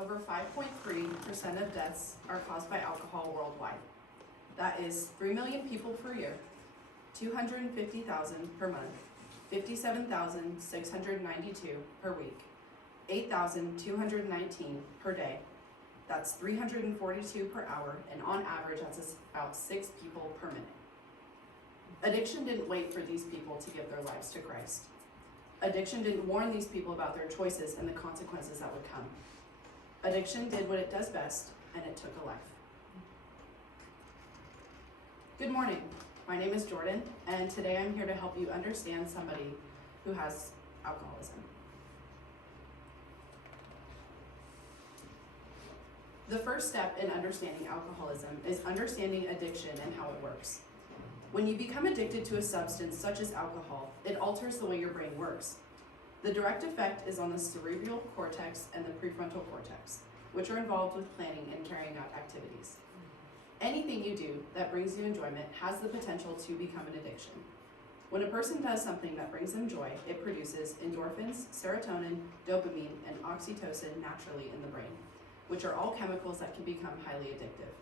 over 5.3% of deaths are caused by alcohol worldwide. That is 3 million people per year, 250,000 per month, 57,692 per week, 8,219 per day. That's 342 per hour, and on average, that's about 6 people per minute. Addiction didn't wait for these people to give their lives to Christ. Addiction didn't warn these people about their choices and the consequences that would come. Addiction did what it does best, and it took a life. Good morning. My name is Jordyn, and today I'm here to help you understand somebody who has alcoholism. The first step in understanding alcoholism is understanding addiction and how it works. When you become addicted to a substance such as alcohol, it alters the way your brain works. The direct effect is on the cerebral cortex and the prefrontal cortex, which are involved with planning and carrying out activities. Anything you do that brings you enjoyment has the potential to become an addiction. When a person does something that brings them joy, it produces endorphins, serotonin, dopamine, and oxytocin naturally in the brain, which are all chemicals that can become highly addictive.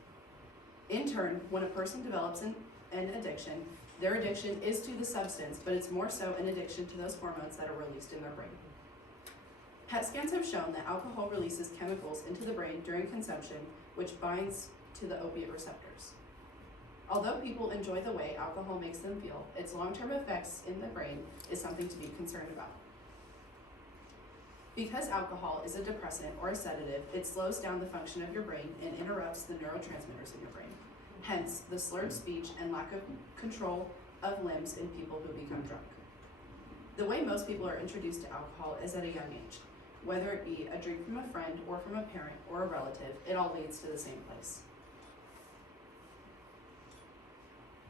In turn, when a person develops an addiction, their addiction is to the substance, but it's more so an addiction to those hormones that are released in their brain. PET scans have shown that alcohol releases chemicals into the brain during consumption, which binds to the opiate receptors. Although people enjoy the way alcohol makes them feel, its long-term effects in the brain is something to be concerned about. Because alcohol is a depressant or a sedative, it slows down the function of your brain and interrupts the neurotransmitters in your brain. Hence, the slurred speech and lack of control of limbs in people who become drunk. The way most people are introduced to alcohol is at a young age. Whether it be a drink from a friend or from a parent or a relative, it all leads to the same place.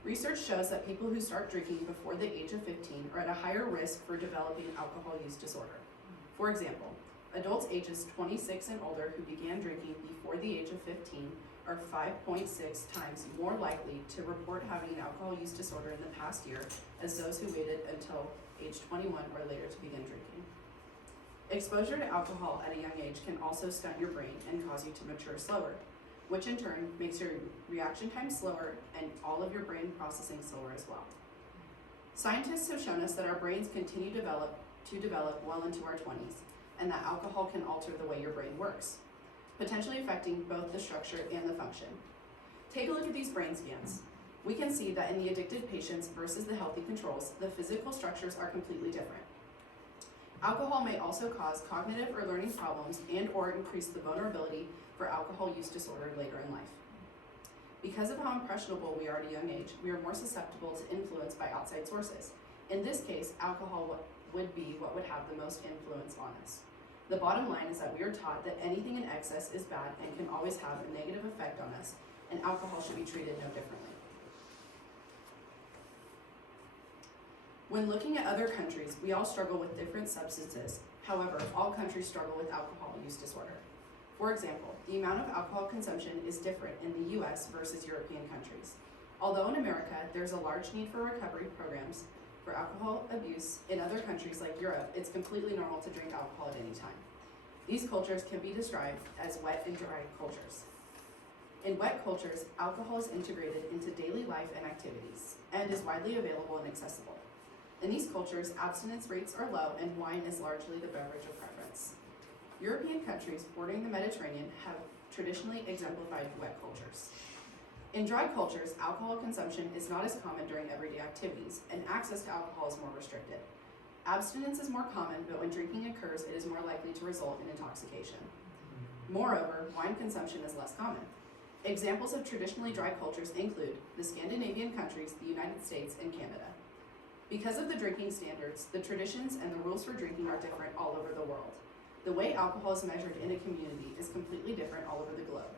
Research shows that people who start drinking before the age of 15 are at a higher risk for developing alcohol use disorder. For example, adults ages 26 and older who began drinking before the age of 15 are 5.6 times more likely to report having an alcohol use disorder in the past year as those who waited until age 21 or later to begin drinking. Exposure to alcohol at a young age can also stunt your brain and cause you to mature slower, which in turn makes your reaction time slower and all of your brain processing slower as well. Scientists have shown us that our brains continue to develop well into our 20s, and that alcohol can alter the way your brain works, potentially affecting both the structure and the function. Take a look at these brain scans. We can see that in the addicted patients versus the healthy controls, the physical structures are completely different. Alcohol may also cause cognitive or learning problems and or increase the vulnerability for alcohol use disorder later in life. Because of how impressionable we are at a young age, we are more susceptible to influence by outside sources. In this case, alcohol would be what would have the most influence on us. The bottom line is that we are taught that anything in excess is bad and can always have a negative effect on us, and alcohol should be treated no differently. When looking at other countries, we all struggle with different substances. However, all countries struggle with alcohol use disorder. For example, the amount of alcohol consumption is different in the US versus European countries. Although in America, there's a large need for recovery programs for alcohol abuse, in other countries like Europe, it's completely normal to drink alcohol at any time. These cultures can be described as wet and dry cultures. In wet cultures, alcohol is integrated into daily life and activities and is widely available and accessible. In these cultures, abstinence rates are low and wine is largely the beverage of preference. European countries bordering the Mediterranean have traditionally exemplified wet cultures. In dry cultures, alcohol consumption is not as common during everyday activities, and access to alcohol is more restricted. Abstinence is more common, but when drinking occurs, it is more likely to result in intoxication. Moreover, wine consumption is less common. Examples of traditionally dry cultures include the Scandinavian countries, the United States, and Canada. Because of the drinking standards, the traditions and the rules for drinking are different all over the world. The way alcohol is measured in a community is completely different all over the globe.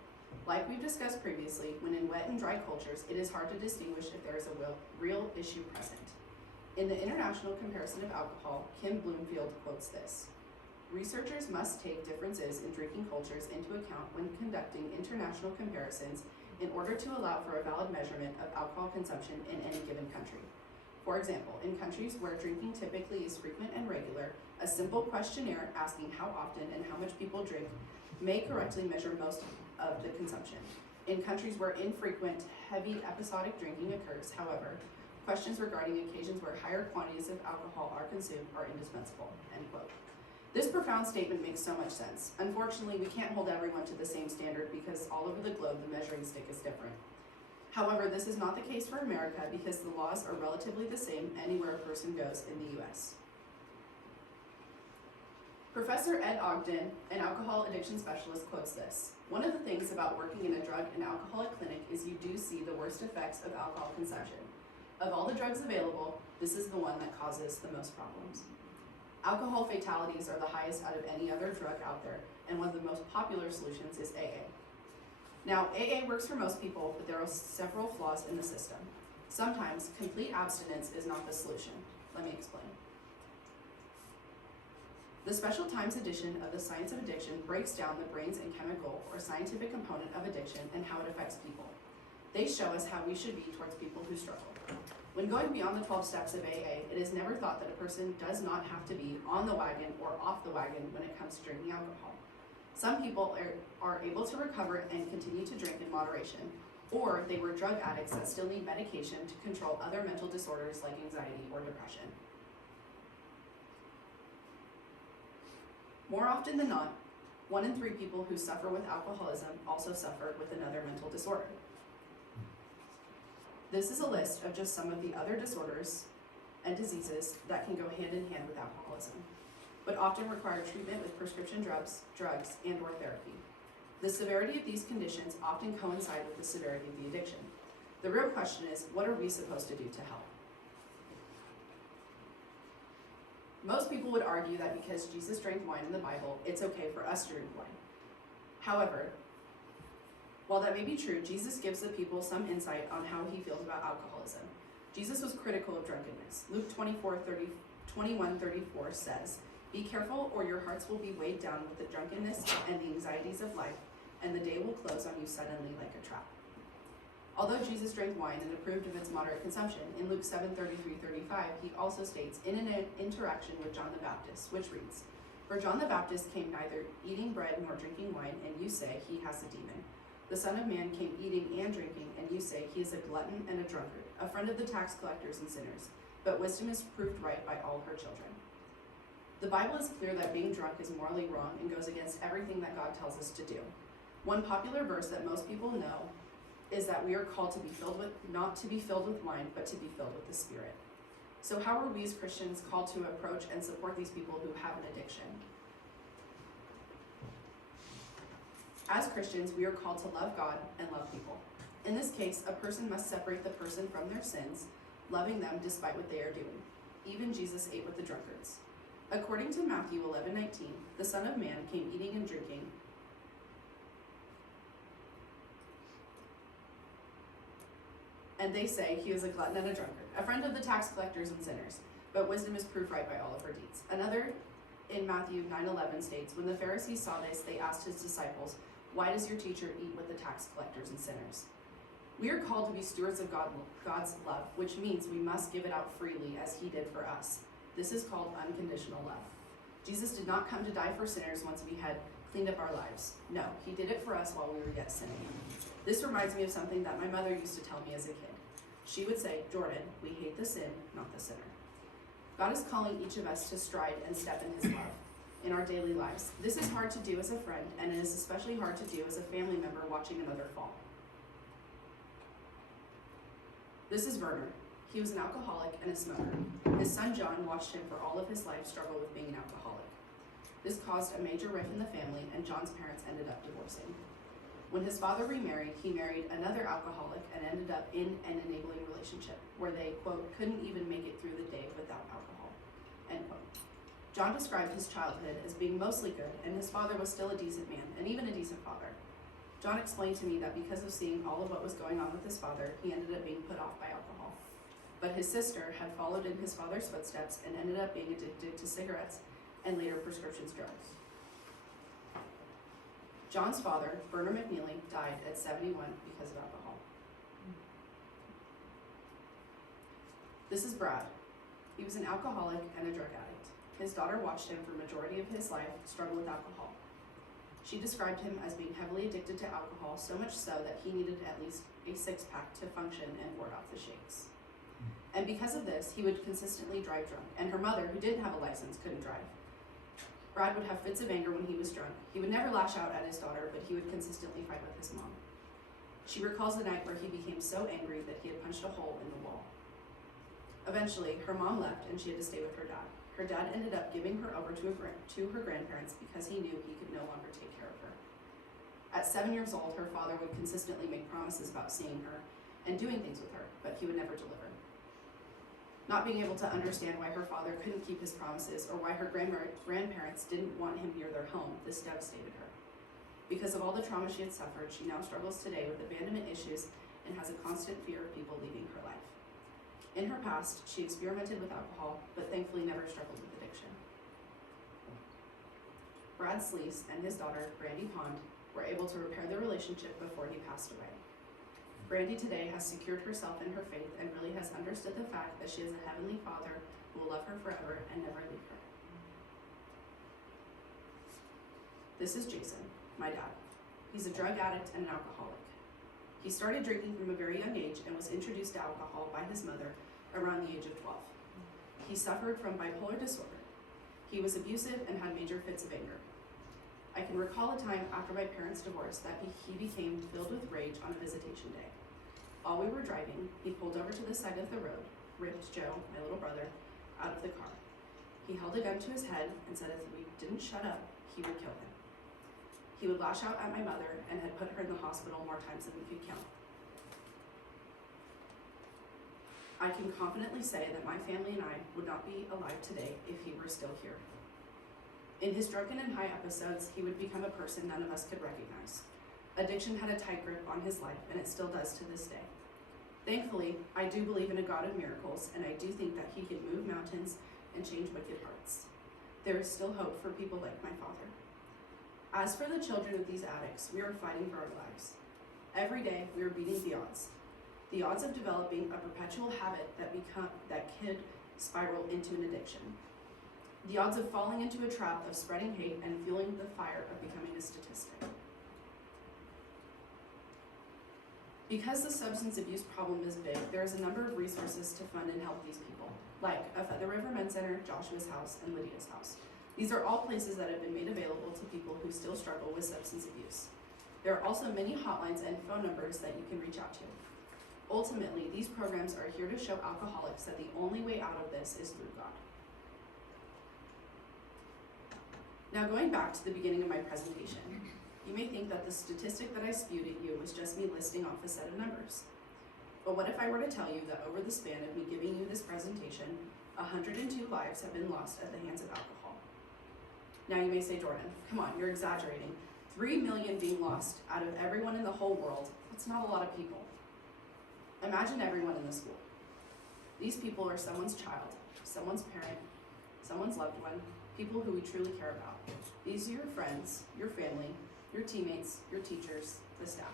Like we've discussed previously, when in wet and dry cultures, it is hard to distinguish if there is a real issue present. In the International Comparison of Alcohol, Kim Bloomfield quotes this: "Researchers must take differences in drinking cultures into account when conducting international comparisons in order to allow for a valid measurement of alcohol consumption in any given country. For example, in countries where drinking typically is frequent and regular, a simple questionnaire asking how often and how much people drink may correctly measure most of the consumption. In countries where infrequent, heavy episodic drinking occurs, however, questions regarding occasions where higher quantities of alcohol are consumed are indispensable, end quote. This profound statement makes so much sense. Unfortunately, we can't hold everyone to the same standard because all over the globe the measuring stick is different. However, this is not the case for America because the laws are relatively the same anywhere a person goes in the US. Professor Ed Ogden, an alcohol addiction specialist, quotes this: "One of the things about working in a drug and alcoholic clinic is you do see the worst effects of alcohol consumption. Of all the drugs available, this is the one that causes the most problems. Alcohol fatalities are the highest out of any other drug out there, and one of the most popular solutions is AA. Now, AA works for most people, but there are several flaws in the system. Sometimes complete abstinence is not the solution. Let me explain. The Special Times edition of the Science of Addiction breaks down the brain's and chemical or scientific component of addiction and how it affects people. They show us how we should be towards people who struggle. When going beyond the 12 steps of AA, it is never thought that a person does not have to be on the wagon or off the wagon when it comes to drinking alcohol. Some people are able to recover and continue to drink in moderation, or they were drug addicts that still need medication to control other mental disorders like anxiety or depression. More often than not, 1 in 3 people who suffer with alcoholism also suffer with another mental disorder. This is a list of just some of the other disorders and diseases that can go hand in hand with alcoholism, but often require treatment with prescription drugs, and/or therapy. The severity of these conditions often coincide with the severity of the addiction. The real question is, what are we supposed to do to help? Most people would argue that because Jesus drank wine in the Bible, it's okay for us to drink wine. However, while that may be true, Jesus gives the people some insight on how he feels about alcoholism. Jesus was critical of drunkenness. Luke 21:34 says, "Be careful, or your hearts will be weighed down with the drunkenness and the anxieties of life, and the day will close on you suddenly like a trap." Although Jesus drank wine and approved of its moderate consumption, in Luke 7:33-35, he also states in an interaction with John the Baptist, which reads, "For John the Baptist came neither eating bread nor drinking wine, and you say he has a demon. The Son of Man came eating and drinking, and you say he is a glutton and a drunkard, a friend of the tax collectors and sinners. But wisdom is proved right by all her children." The Bible is clear that being drunk is morally wrong and goes against everything that God tells us to do. One popular verse that most people know is that we are called to be not to be filled with wine, but to be filled with the Spirit. So how are we as Christians called to approach and support these people who have an addiction? As Christians, we are called to love God and love people. In this case, a person must separate the person from their sins, loving them despite what they are doing. Even Jesus ate with the drunkards. According to Matthew 11:19, the Son of Man came eating and drinking, and they say he is a glutton and a drunkard, a friend of the tax collectors and sinners, but wisdom is proved right by all of her deeds. Another in Matthew 9:11 states, when the Pharisees saw this, they asked his disciples, "Why does your teacher eat with the tax collectors and sinners?" We are called to be stewards of God's love, which means we must give it out freely as he did for us. This is called unconditional love. Jesus did not come to die for sinners once we had cleaned up our lives. No, he did it for us while we were yet sinning. This reminds me of something that my mother used to tell me as a kid. She would say, "Jordyn, we hate the sin, not the sinner." God is calling each of us to stride and step in his love in our daily lives. This is hard to do as a friend, and it is especially hard to do as a family member watching another fall. This is Werner. He was an alcoholic and a smoker. His son John watched him for all of his life struggle with being an alcoholic. This caused a major rift in the family, and John's parents ended up divorcing. When his father remarried, he married another alcoholic and ended up in an enabling relationship where they, quote, couldn't even make it through the day without alcohol, end quote. John described his childhood as being mostly good, and his father was still a decent man, and even a decent father. John explained to me that because of seeing all of what was going on with his father, he ended up being put off by alcohol. But his sister had followed in his father's footsteps and ended up being addicted to cigarettes and later prescription drugs. John's father, Werner McNeely, died at 71 because of alcohol. This is Brad. He was an alcoholic and a drug addict. His daughter watched him for the majority of his life struggle with alcohol. She described him as being heavily addicted to alcohol, so much so that he needed at least a six-pack to function and ward off the shakes. And because of this, he would consistently drive drunk, and her mother, who didn't have a license, couldn't drive. Brad would have fits of anger when he was drunk. He would never lash out at his daughter, but he would consistently fight with his mom. She recalls the night where he became so angry that he had punched a hole in the wall. Eventually, her mom left and she had to stay with her dad. Her dad ended up giving her over to her grandparents because he knew he could no longer take care of her. At 7 years old, her father would consistently make promises about seeing her and doing things with her, but he would never deliver. Not being able to understand why her father couldn't keep his promises or why her grandparents didn't want him near their home, this devastated her. Because of all the trauma she had suffered, she now struggles today with abandonment issues and has a constant fear of people leaving her life. In her past, she experimented with alcohol, but thankfully never struggled with addiction. Brad Sleece and his daughter, Brandy Pond, were able to repair their relationship before he passed away. Brandy today has secured herself in her faith and really has understood the fact that she has a heavenly Father who will love her forever and never leave her. This is Jason, my dad. He's a drug addict and an alcoholic. He started drinking from a very young age and was introduced to alcohol by his mother around the age of 12. He suffered from bipolar disorder. He was abusive and had major fits of anger. I can recall a time after my parents' divorce that he became filled with rage on a visitation day. While we were driving, he pulled over to the side of the road, ripped Joe, my little brother, out of the car. He held a gun to his head and said if we didn't shut up, he would kill him. He would lash out at my mother and had put her in the hospital more times than we could count. I can confidently say that my family and I would not be alive today if he were still here. In his drunken and high episodes, he would become a person none of us could recognize. Addiction had a tight grip on his life, and it still does to this day. Thankfully, I do believe in a God of miracles, and I do think that he can move mountains and change wicked hearts. There is still hope for people like my father. As for the children of these addicts, we are fighting for our lives. Every day, we are beating the odds. The odds of developing a perpetual habit that could spiral into an addiction. The odds of falling into a trap of spreading hate and fueling the fire of becoming a statistic. Because the substance abuse problem is big, there is a number of resources to fund and help these people, like a Feather River Men's Center, Joshua's House, and Lydia's House. These are all places that have been made available to people who still struggle with substance abuse. There are also many hotlines and phone numbers that you can reach out to. Ultimately, these programs are here to show alcoholics that the only way out of this is through God. Now, going back to the beginning of my presentation, you may think that the statistic that I spewed at you was just me listing off a set of numbers. But what if I were to tell you that over the span of me giving you this presentation, 102 lives have been lost at the hands of alcohol? Now you may say, Jordyn, come on, you're exaggerating. 3 million being lost out of everyone in the whole world, that's not a lot of people. Imagine everyone in the school. These people are someone's child, someone's parent, someone's loved one, people who we truly care about. These are your friends, your family, your teammates, your teachers, the staff.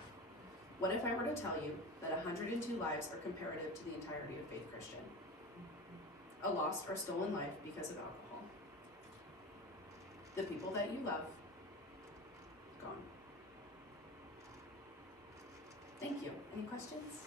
What if I were to tell you that 102 lives are comparative to the entirety of Faith Christian? A lost or stolen life because of alcohol. The people that you love, gone. Thank you. Any questions?